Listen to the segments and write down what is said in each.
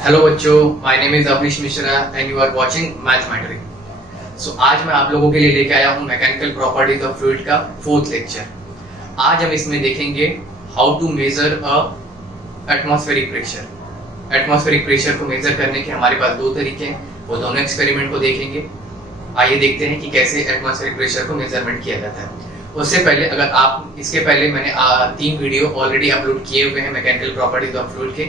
Hello बच्चों, my name is Avneesh Mishra and you are watching mathematics. So आज मैं आप लोगों के लिए लेके आया हूँ मैकेनिकल प्रॉपर्टीज ऑफ फ्लूइड का 4th लेक्चर। आज हम इसमें देखेंगे how to measure a atmospheric pressure. Atmospheric pressure को मेजर करने के हमारे पास दो तरीके हैं, वो दोनों एक्सपेरिमेंट को देखेंगे। आइए देखते हैं कि कैसे एटमॉस्फेरिक प्रेशर को मेजरमेंट किया जाता है। उससे पहले अगर आप इसके पहले मैंने 3 वीडियो ऑलरेडी अपलोड किए हुए हैं मैकेनिकल प्रॉपर्टीज ऑफ फ्लूइड के।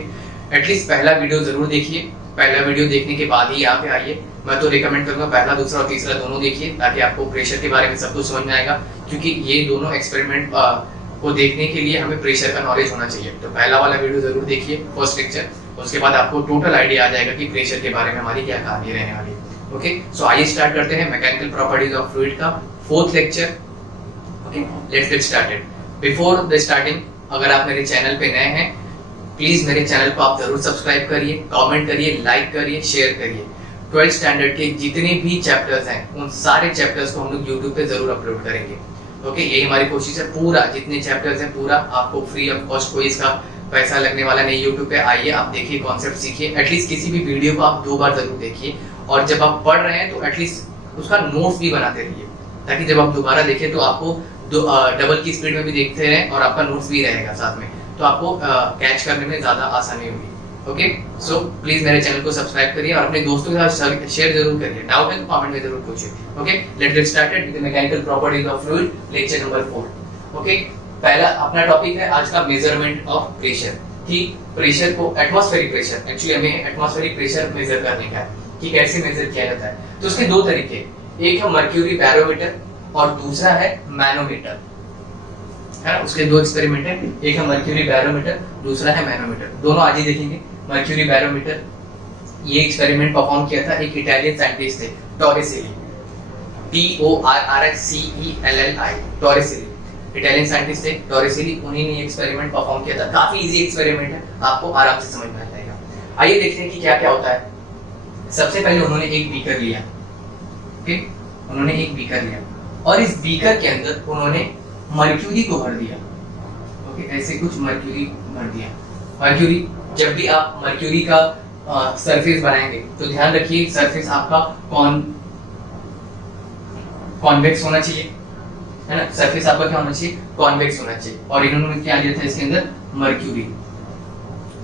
एटलीस्ट पहला वीडियो जरूर देखिए। पहला वीडियो देखने के बाद ही यहाँ पे आइए। मैं तो रिकमेंड करूंगा पहला, दूसरा और तीसरा दोनों देखिए, ताकि आपको प्रेशर के बारे में सब कुछ समझ में आएगा, क्योंकि ये दोनों एक्सपेरिमेंट को देखने के लिए हमें प्रेशर का नॉलेज होना चाहिए। तो पहला वाला वीडियो जरूर देखिए, फर्स्ट लेक्चर। उसके बाद आपको टोटल आइडिया आ जाएगा कि प्रेशर के बारे में हमारी क्या कहानी रहने वाली है। ओके, सो आइए स्टार्ट करते हैं मैकेनिकल प्रॉपर्टीज ऑफ फ्लूइड का 4th lecture. Okay, let's get started. Before the starting, अगर आप मेरे चैनल पे नए हैं, प्लीज मेरे चैनल को आप जरूर सब्सक्राइब करिए, कमेंट करिए, लाइक करिए, शेयर करिए। 12th स्टैंडर्ड के जितने भी चैप्टर्स हैं उन सारे चैप्टर्स को हम लोग YouTube पे जरूर अपलोड करेंगे। ओके, यही हमारी कोशिश है। पूरा जितने चैप्टर्स हैं पूरा आपको फ्री ऑफ कॉस्ट, कोई इसका पैसा लगने वाला नहीं। YouTube पे आइए, आप देखिए, कॉन्सेप्ट सीखिए। एटलीस्ट किसी भी वीडियो को आप 2 बार जरूर देखिए, और जब आप पढ़ रहे हैं तो एटलीस्ट उसका नोट्स भी बनाते रहिए, ताकि जब आप दोबारा देखें तो आपको डबल की स्पीड में भी देखते रहें और आपका नोट्स भी रहेगा साथ में, तो आपको कैच करने में ज्यादा आसानी होगी। ओके, सो प्लीज मेरे चैनल को सब्सक्राइब करिए और अपने दोस्तों के साथ शेयर जरूर करिए। डाउट है तो कमेंट में जरूर पूछिए। Okay, let's get started with the mechanical properties of fluid, lecture number 4। Okay, पहला अपना टॉपिक है आज का मेजरमेंट ऑफ प्रेशर, कि प्रेशर को एटमॉस्फेरिक प्रेशर, एक्चुअली हमें एटमॉस्फेरिक प्रेशर मेजर करने का है कि कैसे मेजर किया जाता है। तो उसके 2 तरीके, एक है मर्क्यूरी बैरोमीटर और दूसरा है मैनोमीटर, है ना। उसके 2 एक्सपेरिमेंट है, एक है मर्क्यूरी बैरोमीटर, दूसरा है मैनोमीटर। दोनों आज ही देखेंगे। मर्क्यूरी बैरोमीटर, ये एक्सपेरिमेंट परफॉर्म किया था एक इटालियन साइंटिस्ट थे, Torricelli, TORRICELLI, Torricelli, Italian scientist थे टोरिसेली। उन्हीं ने ये एक्सपेरिमेंट परफॉर्म किया था। काफी इजी एक्सपेरिमेंट है, आपको आराम से समझ में आ जाएगा। आइए देखते हैं कि क्या क्या होता है। सबसे पहले उन्होंने एक बीकर लिया। ओके, उन्होंने एक बीकर लिया और इस बीकर के अंदर उन्होंने मर्क्यूरी को भर दिया। ओके, ऐसे कुछ मर्क्यूरी भर दिया। मर्क्यूरी, जब भी आप मर्क्यूरी का सरफेस बनाएंगे तो ध्यान रखिए सरफेस आपका कॉन्वेक्स होना चाहिए, है ना। सरफेस आपका क्या होना चाहिए? कॉन्वेक्स होना चाहिए। और इन्होंने क्या लिया था इसके अंदर? मर्क्यूरी।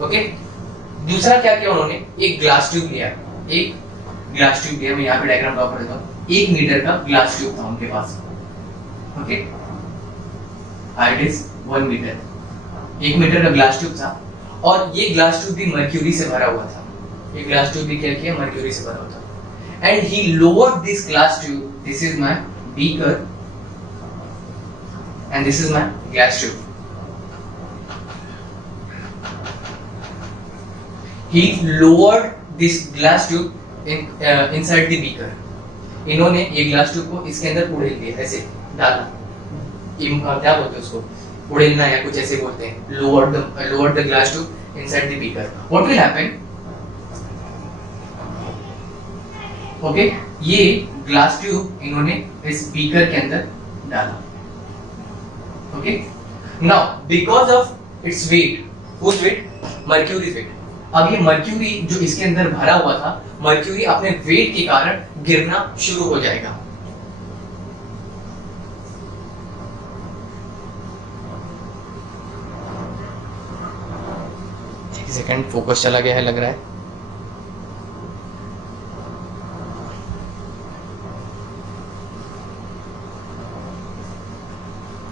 ओके, दूसरा क्या किया उन्होंने? एक ग्लास ट्यूब लिया। एक ग्लास ट्यूब लिया, मैं यहाँ पे डायग्राम ड्रॉ कर देता हूँ। 1 मीटर का ग्लास ट्यूब था उनके पास। Okay, height is 1 metre, 1 metre का ग्लास ट्यूब था, और ये ग्लास ट्यूब भी मर्क्यूरी से भरा हुआ था। ये ग्लास ट्यूब भी क्या किया? मर्क्यूरी से भरा हुआ था। And he lowered this glass tube, this is my beaker and this is my glass tube. He lowered this glass tube inside the beaker. इन्होंने ये ग्लास ट्यूब को इसके अंदर उड़ेल दिया, ऐसे डाला। क्या बोलते हैं उसको? उड़ेलना या कुछ ऐसे बोलते हैं। lowered the glass tube inside the beaker. What will happen? Okay, ये ग्लास ट्यूब इन्होंने इस बीकर के अंदर डाला। Okay, now because of its weight, whose weight? Mercury's weight. अब ये मर्क्यूरी जो इसके अंदर भरा हुआ था, मर्क्यूरी अपने वेट के कारण गिरना शुरू हो जाएगा। एक सेकंड, फोकस चला गया है लग रहा है।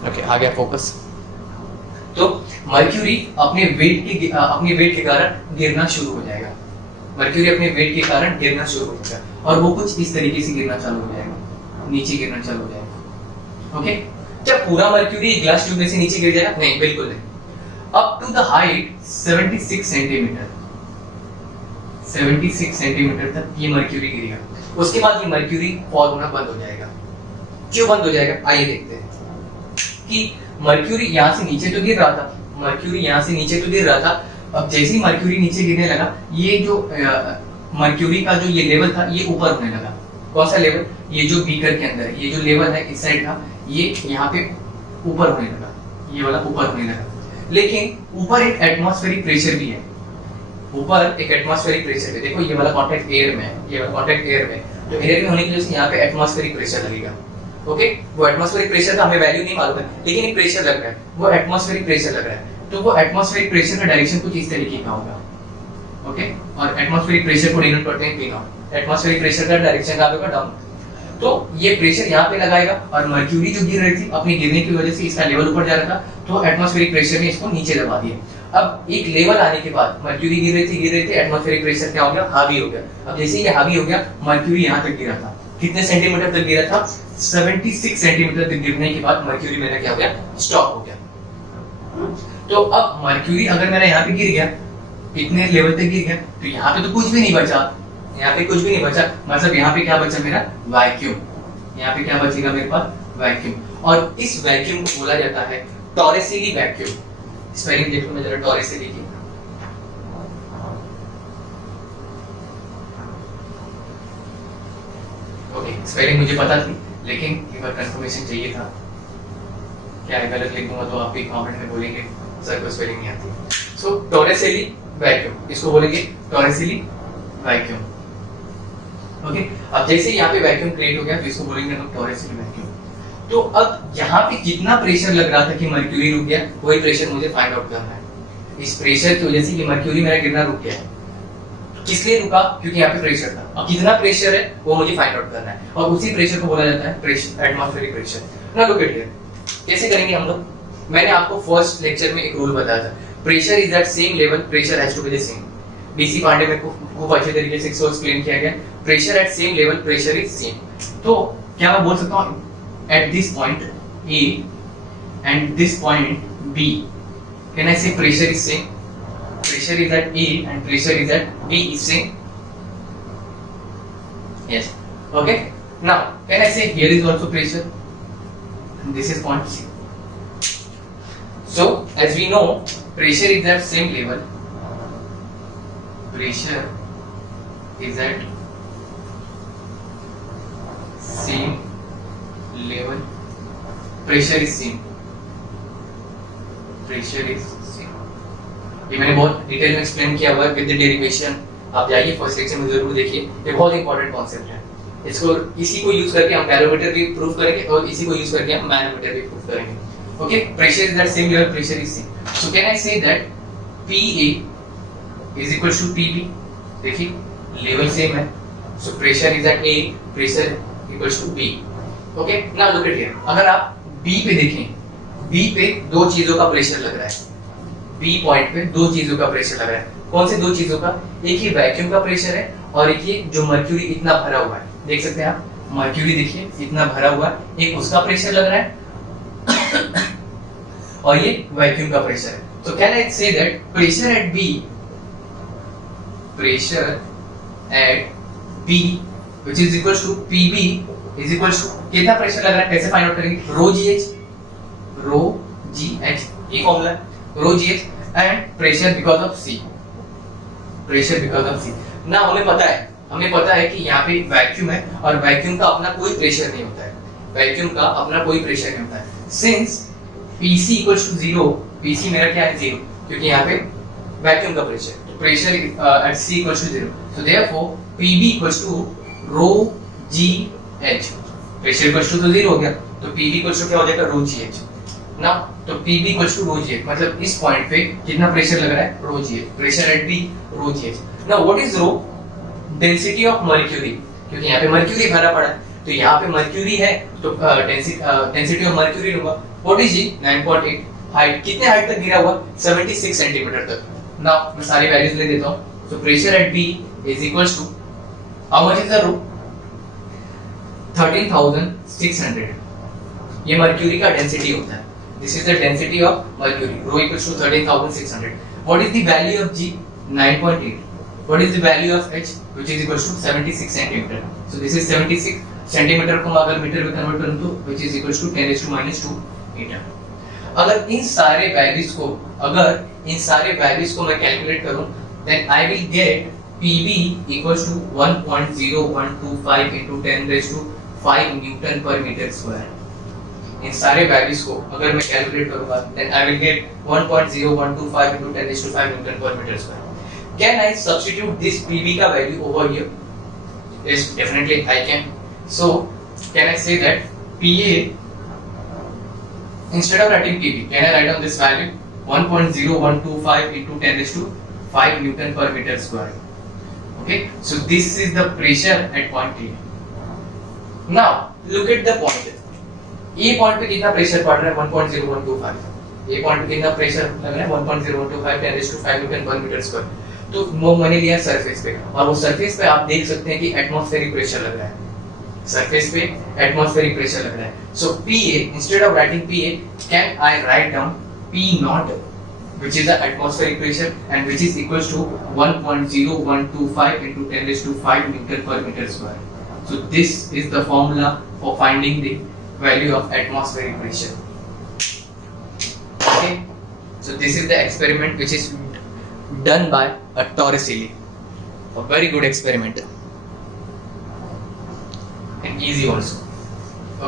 ओके, आ गया फोकस। तो मर्क्यूरी अपने वेट के कारण गिरना शुरू हो जाएगा। मर्क्यूरी अपने वेट के कारण गिरना शुरू हो जाएगा, और वो कुछ इस तरीके से गिरना चालू हो जाएगा, नीचे गिरना चालू हो जाएगा। ओके, जब पूरा मर्क्यूरी ग्लास ट्यूब में से नीचे गिर जाएगा? नहीं, बिल्कुल नहीं। Up to the height 76 centimetre, 76 centimetre तक ये मर्क्यूरी गिरेगा। उसके बाद ये मर्क्यूरी फॉल होना बंद हो जाएगा। क्यों बंद हो जाएगा? आइए देखते हैं कि मर्क्यूरी यहाँ से नीचे तो गिर रहा था, मर्क्यूरी यहाँ से नीचे तो गिर रहा था। अब जैसे ही मर्क्यूरी नीचे गिरने लगा, ये जो मर्क्यूरी का जो ये लेवल था ये ऊपर होने लगा। कौन सा लेवल? ये जो बीकर के अंदर ये जो लेवल है इस साइड का, ये यहाँ पे ऊपर होने लगा, ये वाला ऊपर होने लगा। लेकिन ऊपर एक एटमॉस्फेरिक प्रेशर भी है। ऊपर एक एटमॉस्फेरिक प्रेशर है, देखो ये वाला कांटेक्ट एयर में है, ये वाला कांटेक्ट एयर में, तो एयर में होने की वजह से यहाँ पे एटमॉस्फेरिक प्रेशर लगेगा। ओके, वो एटमॉस्फेरिक प्रेशर का हमें वैल्यू नहीं मालूम है, लेकिन एक प्रेशर लग रहा है, वो एटमॉस्फेरिक प्रेशर लग रहा है, तो वो एटमॉस्फेरिक प्रेशर का डायरेक्शन कुछ इस तरीके का होगा। ओके, और एटमॉस्फेरिक प्रेशर को डिनोट करते हैं P नॉट। एटमॉस्फेरिक प्रेशर का डायरेक्शन कहाँ पे होगा, डाउन। तो ये प्रेशर यहाँ पे लगाएगा और मर्क्यूरी जो गिर रही थी अपनी गिरने की वजह से इसका लेवल ऊपर जा रहा था, तो एटमॉस्फेरिक प्रेशर ने इसको नीचे दबा दिया। अब एक लेवल आने के बाद मर्क्यूरी गिर रही थी, एटमॉस्फेरिक प्रेशर क्या हो गया, हावी हो गया। अब जैसे ये हावी हो गया, मर्क्यूरी यहाँ तक गिरा था, कितने सेंटीमीटर तक गिरा था, 76 सेंटीमीटर तक गिरने के बाद मर्क्यूरी मेरा क्या हो गया, स्टॉप हो गया। तो अब मर्क्यूरी अगर मेरा यहाँ पे गिर गया, इतने लेवल तक गिर गया, तो यहाँ पे तो कुछ भी नहीं बचा, यहाँ पे कुछ भी नहीं बचा, मतलब यहाँ पे क्या बचा मेरा, वैक्यूम। यहाँ पे क्या बचेगा मेरे पास, वैक्यूम। और इस वैक्यूम को बोला जाता है टॉरेसिली वैक्यूम। स्पेलिंग देखो मैं जरा, टॉरेसिली की। ओके, स्पेलिंग मुझे पता थी, लेकिन एक बार कंफर्मेशन चाहिए था। क्या है, गलत लिख दूंगा तो आप भी कमेंट में बोलेंगे सर को स्पेलिंग नहीं आती। सो टॉरेसिली वैक्यूम, इसको बोलेंगे टॉरेसिली वैक्यूम। ओके, अब जैसे यहाँ पे वैक्यूम क्रिएट हो गया, तो इसको बोलेंगे हम टॉरेसिली वैक्यूम। तो अब यहाँ पे कितना प्रेशर लग रहा था कि मर्क्यूरी रुक गया, वही प्रेशर मुझे फाइंड आउट करना है। इस प्रेशर की वजह से ये मर्क्यूरी मेरा गिरना रुक गया है। किस लिए रुका, क्योंकि यहाँ पे प्रेशर था। अब कितना प्रेशर है वो मुझे फाइंड आउट करना है, और उसी प्रेशर को बोला जाता है प्रेशर, एटमॉस्फेरिक प्रेशर। ना लुक एट हियर, कैसे करेंगे हम लोग। मैंने आपको फर्स्ट लेक्चर में एक रूल बताया था, pressure is at same level, pressure has to be the same. BC Pandey में खूब अच्छे तरीके से इसको एक्सप्लेन किया गया, pressure at same level, pressure is same. तो क्या मैं बोल सकता हूँ at this point A and this point B, can I say pressure is same? Pressure is at A and pressure is at B is same? Yes. Okay. Now, can I say here is also pressure? And this is point C. So, as we know, pressure is at same level. Pressure is at same level, pressure is same, pressure is same। ये मैंने बहुत detail में explain किया हुआ है with the derivation, आप जाइए first lecture में जरूर देखिए, ये बहुत इंपॉर्टेंट कॉन्सेप्ट है। इसको इसी को यूज करके हम बैरोमीटर भी प्रूव करेंगे और इसी को यूज करके हम मैनोमीटर भी प्रूव करेंगे। Okay, pressure is that same level, pressure is same. So can I say that PA is equal to PB, देखिए लेवल सेम है, so pressure is at A, pressure equals to B। Okay, now look at here, अगर आप B पे देखें, B पे दो चीजों का प्रेशर लग रहा है। B पॉइंट पे दो चीजों का प्रेशर लग रहा है। कौन से दो चीजों का, एक ही वैक्यूम का प्रेशर है और एक ये जो मर्क्यूरी इतना भरा हुआ है, देख सकते हैं आप, मर्क्यूरी देखिए इतना भरा हुआ है, एक उसका प्रेशर लग रहा है और ये वैक्यूम का प्रेशर है। तो can I say that pressure at B, pressure at B which is equals to PB is equals to, कितना प्रेशर लग रहा है कैसे फाइंड आउट करेंगे, रो जी एच, ये फॉर्मूला है rho ji H, and pressure because of sea, pressure because of sea. ना हमें पता है कि यहाँ पे वैक्यूम है और वैक्यूम का अपना कोई प्रेशर नहीं होता है, वैक्यूम का अपना कोई प्रेशर नहीं होता है। Since PC equals to 0, PC मेरा क्या है 0, क्योंकि यहाँ पे वैक्यूम का प्रेशर, तो pressure at C equals to 0, so therefore PB equals to rho ji H, pressure equals to तो 0 हो गया, तो PB इक्वल्स टू क्या हो जाएगा, रो जी एच ना, तो PB equals to rho ji h, मतलब इस पॉइंट पे कितना प्रेशर लग रहा है, rho ji H, pressure at B rho ji h. Now what is rho, density of mercury, क्योंकि यहाँ पे मर्क्यूरी भरा पड़ा है, तो यहाँ पे मर्क्यूरी है तो डेंसिटी ऑफ मर्क्यूरी लूंगा। व्हाट इज जी, 9.8, हाइट कितने हाइट तक गिरा हुआ, 76 सेंटीमीटर तक। नाउ मैं सारी वैल्यूज ले देता हूँ, तो pressure at B is equals to, how much is the rho, 13,600, ये मर्क्यूरी का डेंसिटी होता है, this is the density of mercury, rho equals to 13,600। What is the value of G, 9.8, what is the value of H which is equals to 76 centimetre, so this is 76 centimetre को अगर metre में convert करूं तो which is equals to 10⁻² metre. अगर इन सारे values को मैं calculate करूं, then I will get PB equals to 1.0125 into 10⁵ newton पर मीटर स्क्वायर। इन सारे वैल्यूज को अगर मैं कैलकुलेट करूंगा, then I will get 1.0125 into 10⁵ newton पर metre square. Can I substitute this PV का value over here? Yes, definitely I can. So can I say that PA, instead of writing PV, can I write down this value 1.0125 into 10 raised to 5 Newton per meter square. Okay, so this is the pressure at point A. Now look at the point. A point पे कितना pressure पड़ रहा है 1.0125. A point पे कितना pressure लग रहा है 1.0125 10 raised to 5 Newton per meter square. तो वो मैंने लिया सरफेस पे, और वो सरफेस पे आप देख सकते हैं कि एटमॉस्फेरिक प्रेशर लग रहा है. सरफेस पे एटमॉस्फेरिक प्रेशर लग रहा है. सो PA, instead of writing PA, can I write down P not, which is the atmospheric pressure and which is equals to 1.0125 into 10 raised to 5 Newton per meter square. So this is the formula for finding the value of atmospheric pressure. Okay, so this is the experiment which is done by a Torricelli. A very good experiment and easy also.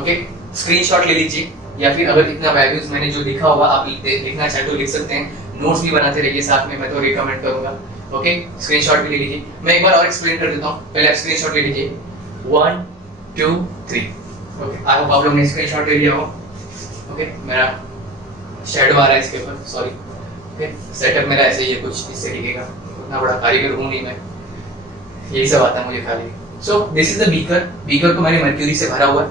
Okay, screenshot ले लीजिए, या फिर अगर इतना values मैंने जो लिखा होगा आप लिखना चाहे तो लिख सकते हैं. नोट्स भी बनाते रहिए साथ में, मैं तो रिकमेंड करूंगा. ओके, स्क्रीनशॉट भी ले लीजिए. मैं एक बार और एक्सप्लेन कर देता हूँ. पहले आप स्क्रीनशॉट ले लीजिए. 1 2 3. ओके, आई होप आप लोग ने स्क्रीनशॉट ले लिया हो. ओके, मेरा शैडो आ रहा है इसके ऊपर, सॉरी. ओके, सेटअप मेरा ऐसे ही है, कुछ इससे दिखेगा. उतना बड़ा कारीगर हूँ नहीं मैं, यही सब आता है मुझे खाली. सो this is the beaker. Beaker को मैंने मर्क्यूरी से भरा हुआ है.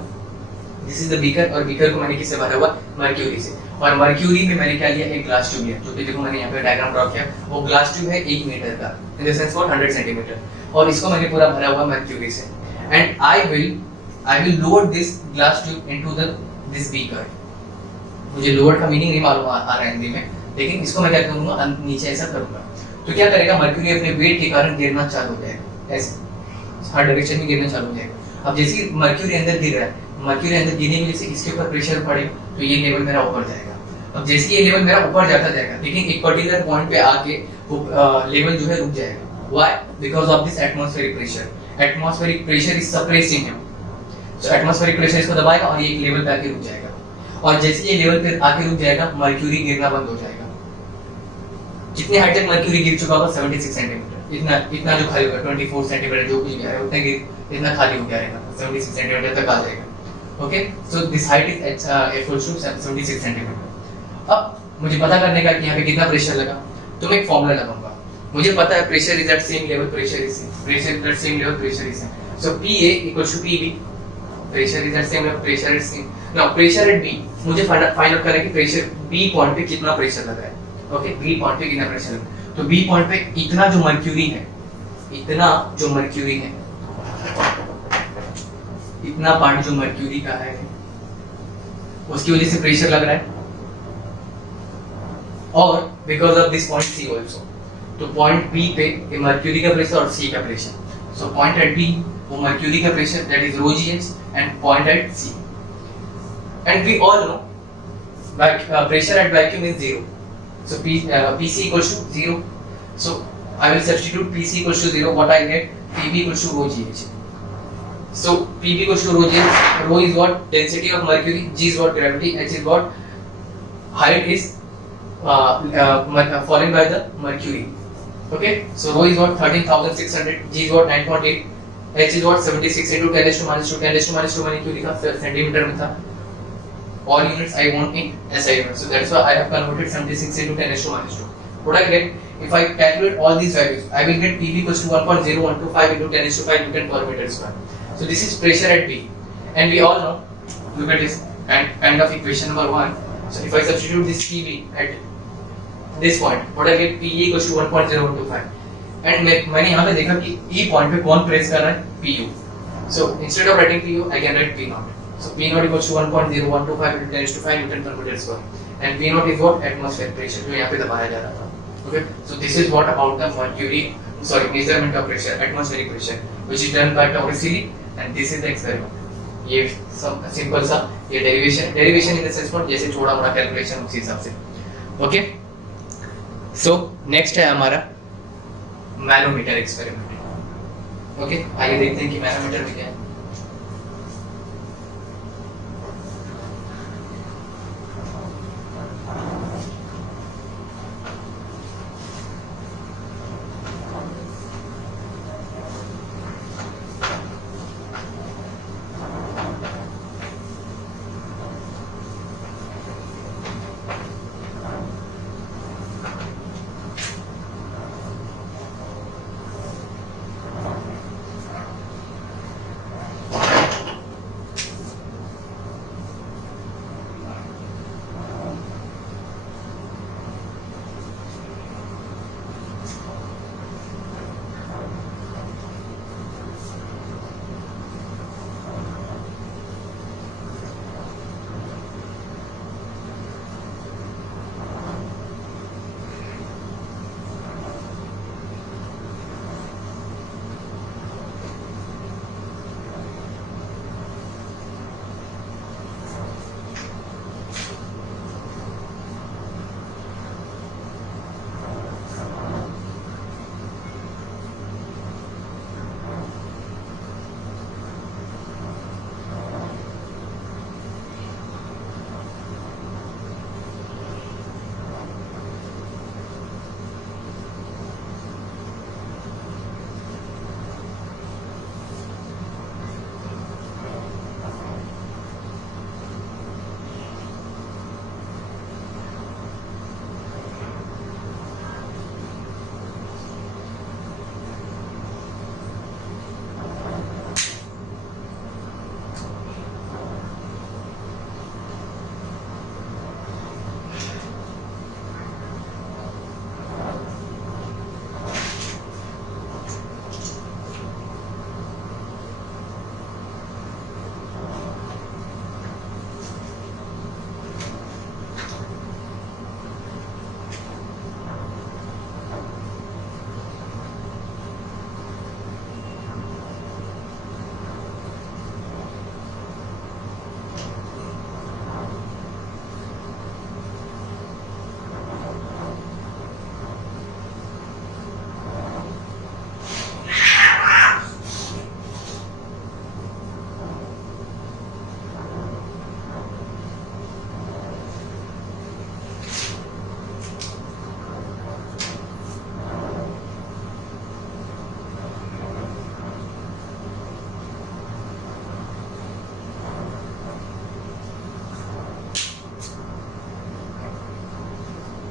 दिस इज द बीकर, और बीकर को मैंने किससे भरा हुआ? मर्क्यूरी से. और मर्क्यूरी में मैंने क्या लिया? एक ग्लास ट्यूब लिया, जो कि देखो मैंने यहाँ पे डायग्राम ड्रॉ किया. वो ग्लास ट्यूब है 1 मीटर का, in the sense for 100 centimetre, और इसको मैंने पूरा भरा हुआ मर्क्यूरी से. And I will load this glass tube into this beaker. मुझे लोड का मीनिंग नहीं मालूम आ रहा है हिंदी में, लेकिन इसको मैं क्या करूंगा? नीचे ऐसा करूंगा. तो क्या करेगा? मर्क्यूरी अपने वेट के कारण गिरना चालू हो जाएगा, ऐसे हर डायरेक्शन में गिरना चालू हो जाएगा. अब जैसे मर्क्यूरी अंदर गिर रहा है, मर्क्यूरी अंदर गिरने की वजह से इसके ऊपर प्रेशर पड़े तो ये लेवल मेरा ऊपर जाएगा. अब जैसे ये लेवल मेरा ऊपर जाता जाएगा, लेकिन एक पर्टिकुलर पॉइंट पे आके वो लेवल जो है रुक जाएगा. Why? Because of this atmospheric pressure. Atmospheric pressure is suppressing him. So atmospheric pressure इसको दबाएगा और ये एक लेवल पे आके रुक जाएगा. और जैसे ये लेवल पे आके रुक जाएगा, मर्क्यूरी गिरना बंद हो जाएगा. कितने हाइट तक मर्क्यूरी गिर चुका होगा? 76 सेंटीमीटर. इतना जो खाली होगा 24 सेंटीमीटर जो कुछ भी है उतना इतना खाली हो गया रहेगा, 76 सेंटीमीटर तक आ जाएगा. Okay, so this height is equals to 76 centimetre. अब मुझे पता करने का कि यहाँ पे कितना प्रेशर लगा, तो मैं एक फॉर्मूला लगाऊंगा. मुझे पता है pressure is at same level, pressure is same level, pressure is same. So PA equals to PB. Pressure is at same level, pressure is same. Now pressure at B, मुझे find out करना है कि pressure B point पे कितना pressure लगा है. Okay, B point पे कितना प्रेशर लगा. तो B पॉइंट पे इतना जो मर्क्यूरी है, इतना पार्ट जो मर्क्यूरी का है, उसकी वजह से प्रेशर लग रहा है. और because of this point C also, तो पॉइंट B पे मर्क्यूरी का प्रेशर और C का pressure. So point at B वो मर्क्यूरी का pressure that is rho GH, and point at C. And we all know pressure at vacuum is 0. So PC equals to 0. So I will substitute PC equals to 0. What I get? PB equals to rho GH. So PB equals to rho GH. Rho is what? Density of mercury. G is what? Gravity. H is what? Height is falling by the mercury. Okay. So rho is what? 13,600. G is what? 9.8. H is what? 76 into 10 raised to minus 2. 10 raised to minus 2 मैंने क्यों लिखा? Centimetre में था. All units I want in SI units. So that's why I have converted 76 into 10 raised to minus 2. What I get? If I calculate all these values, I will get PV equals to 1.0125 into 10 raised to 5 Newton per meter square. So this is pressure at B. And we all know, look at this kind of equation number 1. So if I substitute this PV at this point, what I get? PE equals to 1.0125. And मैंने यहाँ पे देखा कि E point पे कौन press कर रहा है? PU. So instead of writing PU, I can write P naught. So P naught equals to 1.0125 into 10 raised to 5 Newton per meter square. And P naught is what? Atmospheric pressure, जो यहाँ पे दबाया जा रहा था. Okay, so this is what about the measurement of pressure, atmospheric pressure, which is done by Torricelli, and this is the experiment. ये simple सा ये डेरिवेशन इन द सेंस पर जैसे छोटा मोटा कैलकुलेशन उसी हिसाब से. ओके, सो नेक्स्ट है हमारा मैनोमीटर एक्सपेरिमेंट. ओके, आइए देखते हैं कि मैनोमीटर में क्या है.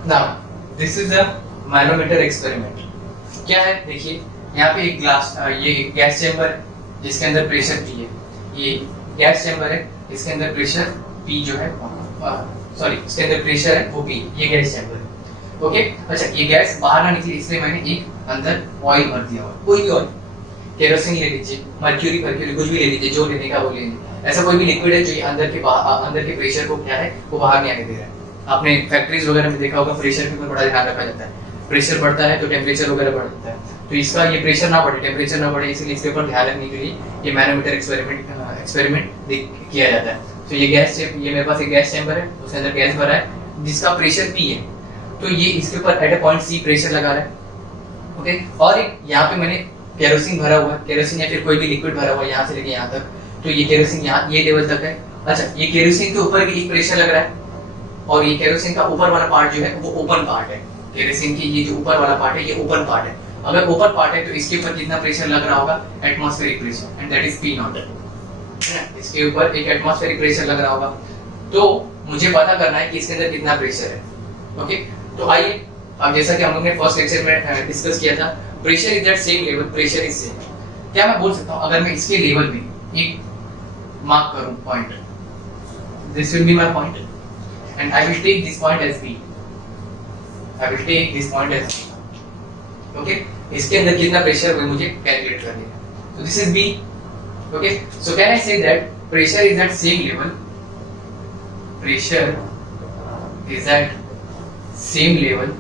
Now this is a manometer experiment. क्या है देखिए, यहाँ पे एक ग्लास ये गैस चेंबर है जिसके अंदर प्रेशर P है, ये गैस चेंबर है इसके अंदर प्रेशर P जो है सॉरी इसके अंदर प्रेशर है वो P, ये गैस चेंबर है। ओके अच्छा, ये गैस बाहर ना निकले इसलिए मैंने एक अंदर ऑयल भर दिया हुआ, कोई भी ऑयल, केरोसिन ले लीजिए, मर्क्यूरी कुछ भी ले लीजिए, जो लेने का वो ले लीजिए। ऐसा कोई भी लिक्विड है जो ये अंदर के प्रेशर को क्या है वो बाहर नहीं आने दे रहा है। आपने फैक्ट्रीज वगैरह में देखा होगा प्रेशर के ऊपर बड़ा ध्यान रखा जाता है, प्रेशर बढ़ता है तो टेम्परेचर वगैरह बढ़ता है, तो इसका ये प्रेशर ना बढ़े टेम्परेचर ना बढ़े इसलिए इसके ऊपर ध्यान रखने के लिए ये मैनोमीटर एक्सपेरिमेंट किया जाता है। तो ये गैस ये मेरे पास एक गैस चैम्बर है, उसके अंदर गैस भरा है जिसका प्रेशर P है, तो ये इसके ऊपर at a point C pressure लगा रहा है। ओके और एक यहाँ पे मैंने केरोसिन भरा हुआ है, केरोसिन या फिर कोई भी लिक्विड भरा हुआ है यहाँ से लेके यहाँ तक, तो ये केरोसिन यहाँ ये लेवल तक है। अच्छा ये केरोसिन के ऊपर भी एक प्रेशर लग रहा है और ये केरोसिन का ऊपर वाला पार्ट जो है वो ओपन पार्ट है, केरोसिन की ये जो ऊपर वाला पार्ट है ये ओपन पार्ट है। अगर ओपन पार्ट है तो इसके ऊपर कितना प्रेशर लग रहा होगा, atmospheric pressure, and that is P not, है ना, इसके ऊपर एक एटमॉस्फेरिक प्रेशर लग रहा होगा। तो मुझे पता करना है कि इसके अंदर कितना प्रेशर है। ओके तो आइए, अब जैसा कि हम लोग ने फर्स्ट लेक्चर में डिस्कस किया था, pressure is that same level, pressure is same. क्या मैं बोल सकता हूं अगर मैं इसके लेवल में एक मार्क करूं point, this will be my point and I will take this point as B, I will take this point as B। Okay इसके अंदर कितना प्रेशर है मुझे कैलकुलेट करना है, तो this is B। Okay so can I say that pressure is at same level, pressure is at same level,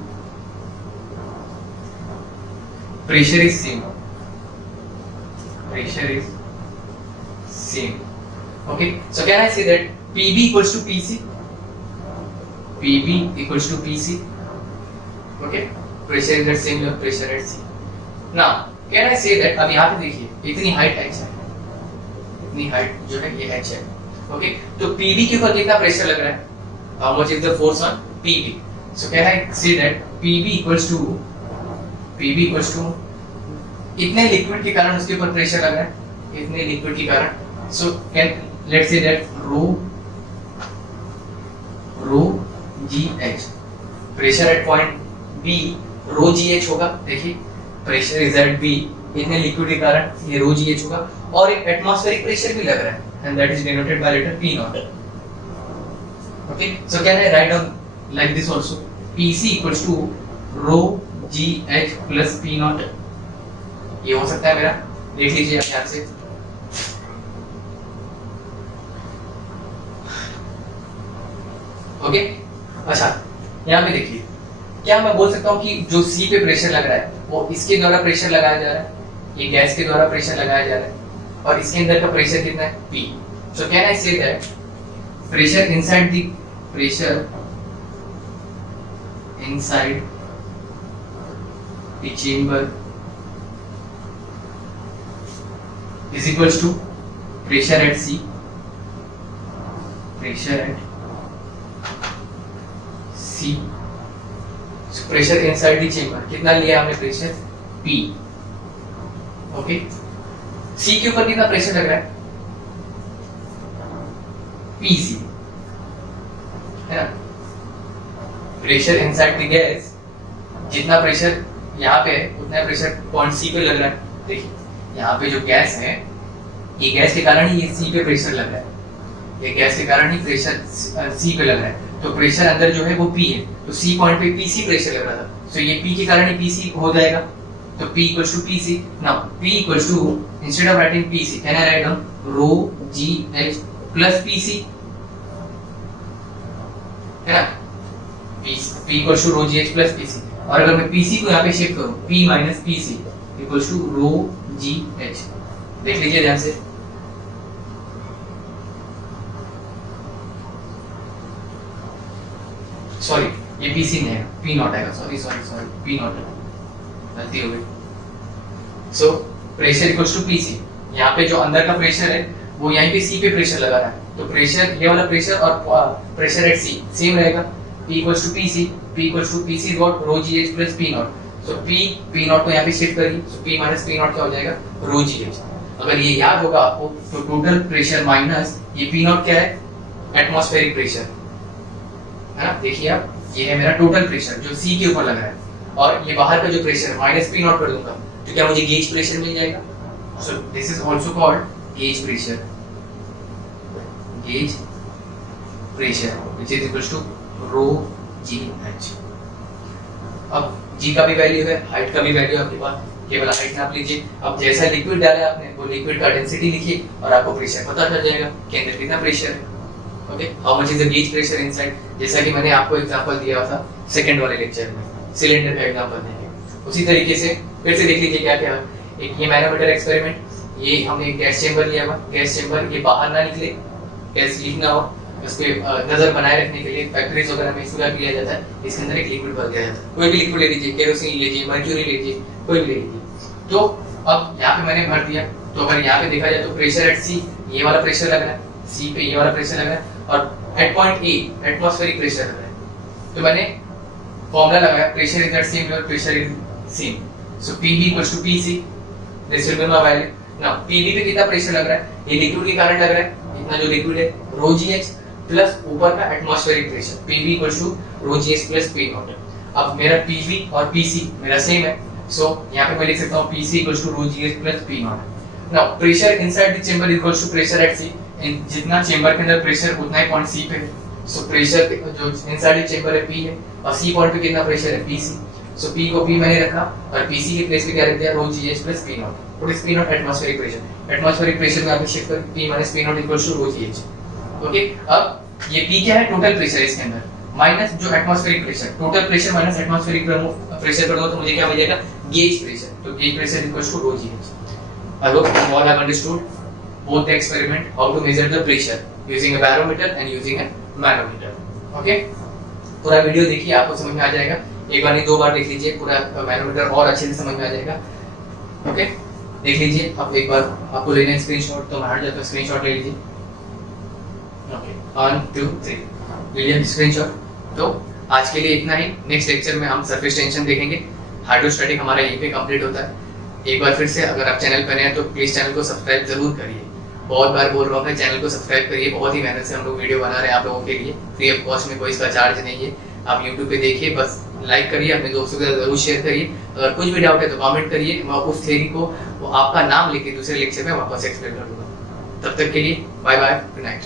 pressure is same, pressure is same। okay so can I say that PB equals to PC, PB equals to PC, okay pressure is at same level, pressure at C। now can I say that, अब यहाँ पे देखिए इतनी height h है, इतनी height जो है ये h है। okay तो PB के ऊपर कितना प्रेशर लग रहा है, how much is the force on PB, so can I say that PB equals to इतने लिक्विड के कारण उसके ऊपर प्रेशर लग रहा है, इतने लिक्विड के कारण, so can let's say that rho GH, pressure at point B rho GH होगा। देखिए प्रेशर इज एट B, इतने लिक्विड के कारण ये रो GH होगा और एक एटमॉस्फेरिक प्रेशर भी लग रहा है and that is denoted by letter P naught. Okay so can I write down like this also, PC equals to rho GH plus P naught, ये हो सकता है मेरा, देख लीजिए आप ध्यान से। ओके अच्छा यहाँ पे देखिए, क्या मैं बोल सकता हूँ कि जो C पे प्रेशर लग रहा है वो इसके द्वारा प्रेशर लगाया जा रहा है, ये गैस के द्वारा प्रेशर लगाया जा रहा है और इसके अंदर का प्रेशर कितना है P। So can I say that pressure inside the chamber is equals to pressure at C, pressure at C, so pressure inside the chamber कितना लिया हमने प्रेशर P। ओके C के ऊपर कितना प्रेशर लग रहा है PC, है ना, प्रेशर इनसाइड द गैस, जितना प्रेशर यहाँ पे है उतना प्रेशर पॉइंट C पे लग रहा है। देखिए यहाँ पे जो गैस है ये गैस के कारण ही ये C पे प्रेशर लग रहा है, ये गैस के कारण ही प्रेशर C पे लग रहा है, तो प्रेशर अंदर जो है वो P है, तो C पॉइंट पे PC प्रेशर लग रहा था, तो ये P के कारण ही PC हो जाएगा, तो P equals to PC। now P equals to, instead of writing PC can I write down rho GH plus PC, है ना, P equals to rho GH plus PC, और अगर मैं PC को यहाँ पे शिफ्ट करूँ P minus PC equals to rho GH, देख लीजिए ध्यान से। सॉरी ये PC नहीं है, P नॉट आएगा, सॉरी P नॉट, गलती हो गई। So pressure equals to PC, यहाँ पे जो अंदर का प्रेशर है वो यहीं पे C पे प्रेशर लगा रहा है, तो प्रेशर ये वाला प्रेशर और प्रेशर एट C सेम रहेगा, P equals to PC, P equals to PC is what rho GH plus P naught, so P naught को यहाँ पे शिफ्ट करिए, सो P माइनस P नॉट क्या हो जाएगा रो GH। अगर ये याद होगा आपको तो टोटल प्रेशर माइनस ये P नॉट क्या है, एटमॉस्फेरिक प्रेशर, है ना, देखिए आप ये है मेरा टोटल प्रेशर जो सी के ऊपर लगा है, और ये बाहर का जो प्रेशर है माइनस पी नॉट कर दूंगा तो क्या मुझे गेज प्रेशर मिल जाएगा। So this is also called gauge pressure, gauge pressure which is equals to rho ji H. अब जी का भी वैल्यू है, हाइट का भी वैल्यू आपके पास, केवल हाइट नाप लीजिए। अब जैसा लिक्विड डाला है आपने वो लिक्विड का डेंसिटी लिखिए और आपको प्रेशर पता चल जाएगा कि अंदर कितना प्रेशर है। Okay, how much is the gauge pressure inside, जैसा कि मैंने आपको एग्जांपल दिया था सेकंड वाले लेक्चर में, सिलेंडर का एग्जांपल देंगे। उसी तरीके से फिर से देख लीजिए क्या क्या है। एक ये मैनोमीटर एक्सपेरिमेंट, ये हमने एक गैस चेंबर लिया हुआ, गैस चेंबर ये बाहर ना निकले, गैस लीक ना हो, उसके नजर बनाए रखने के लिए फैक्ट्रीज वगैरह में इसका किया जाता है, इसके अंदर एक लिक्विड भर दिया जाता है। कोई भी लिक्विड ले लीजिए, केरोसिन लीजिए, मर्क्यूरी लीजिए, कोई भी ले लीजिए। तो अब यहाँ पे मैंने भर दिया, तो अगर यहाँ पे देखा जाए तो प्रेशर एट सी, ये वाला प्रेशर लग रहा है, सी पे ये वाला प्रेशर लग रहा है, और at point A atmospheric pressure लग रहा है। तो मैंने फॉर्मूला लगाया, pressure is at same level, pressure is same, so PV equals to PC, this will be my value. Now PV पे कितना प्रेशर लग रहा है, ये लिक्विड के कारण लग रहा है, इतना जो लिक्विड है रो GH प्लस ऊपर का atmospheric pressure PV equals to rho GH plus P naught. अब मेरा PV और PC मेरा सेम है, सो यहाँ पे मैं लिख सकता हूँ PC equals to rho GH plus P naught. Now pressure inside the chamber equals to pressure at C, जितना चेंबर के अंदर प्रेशर उतना ही पॉइंट C पे है, सो प्रेशर जो इनसाइड द चेंबर है P है, और C पॉइंट पे कितना प्रेशर है PC, सो P को P मैंने रखा और PC के प्लेस पे क्या रख दिया, rho GH plus P naught. What is P naught, atmospheric pressure, atmospheric pressure में आप शिफ्ट कर P minus P naught equals to rho GH। Okay, अब ये P क्या है, टोटल प्रेशर इसके अंदर, माइनस जो atmospheric pressure, total pressure minus atmospheric pressure कर दो तो मुझे क्या मिलेगा, गेज प्रेशर। तो gauge pressure equals to rho GH। I hope you all have understood both the experiment, how to measure the pressure using a barometer and using a manometer. Okay? पूरा video देखिए, आपको समझ में आ जाएगा, एक बार नहीं दो बार देख लीजिए, पूरा मैनोमीटर और अच्छे से समझ में आ जाएगा। ओके, देख लीजिए। अब एक बार आपको लेना है स्क्रीनशॉट, तो मैं हट जाता हूँ, स्क्रीनशॉट ले लीजिए। ओके, 1 2 3 लीजिए स्क्रीनशॉट। तो आज के लिए इतना ही, नेक्स्ट लेक्चर में हम सरफेस टेंशन देखेंगे। हाइड्रोस्टैटिक हमारा यहीं पे कंप्लीट होता है। एक बार फिर से अगर आप चैनल पर नए हैं तो प्लीज चैनल को सब्सक्राइब जरूर करिए, बहुत बार बोल रहा हूँ मैं, चैनल को सब्सक्राइब करिए। बहुत ही मेहनत से हम लोग वीडियो बना रहे हैं आप लोगों के लिए, फ्री ऑफ कॉस्ट में, कोई इसका चार्ज नहीं है। आप यूट्यूब पे देखिए, बस लाइक करिए, अपने दोस्तों के साथ जरूर शेयर करिए। अगर कुछ भी डाउट है तो कमेंट करिए, मैं उस थ्योरी को वो आपका नाम लेके दूसरे लेक्चर में वापस एक्सप्लेन कर दूंगा। तब तक के लिए बाय बाय, गुड नाइट।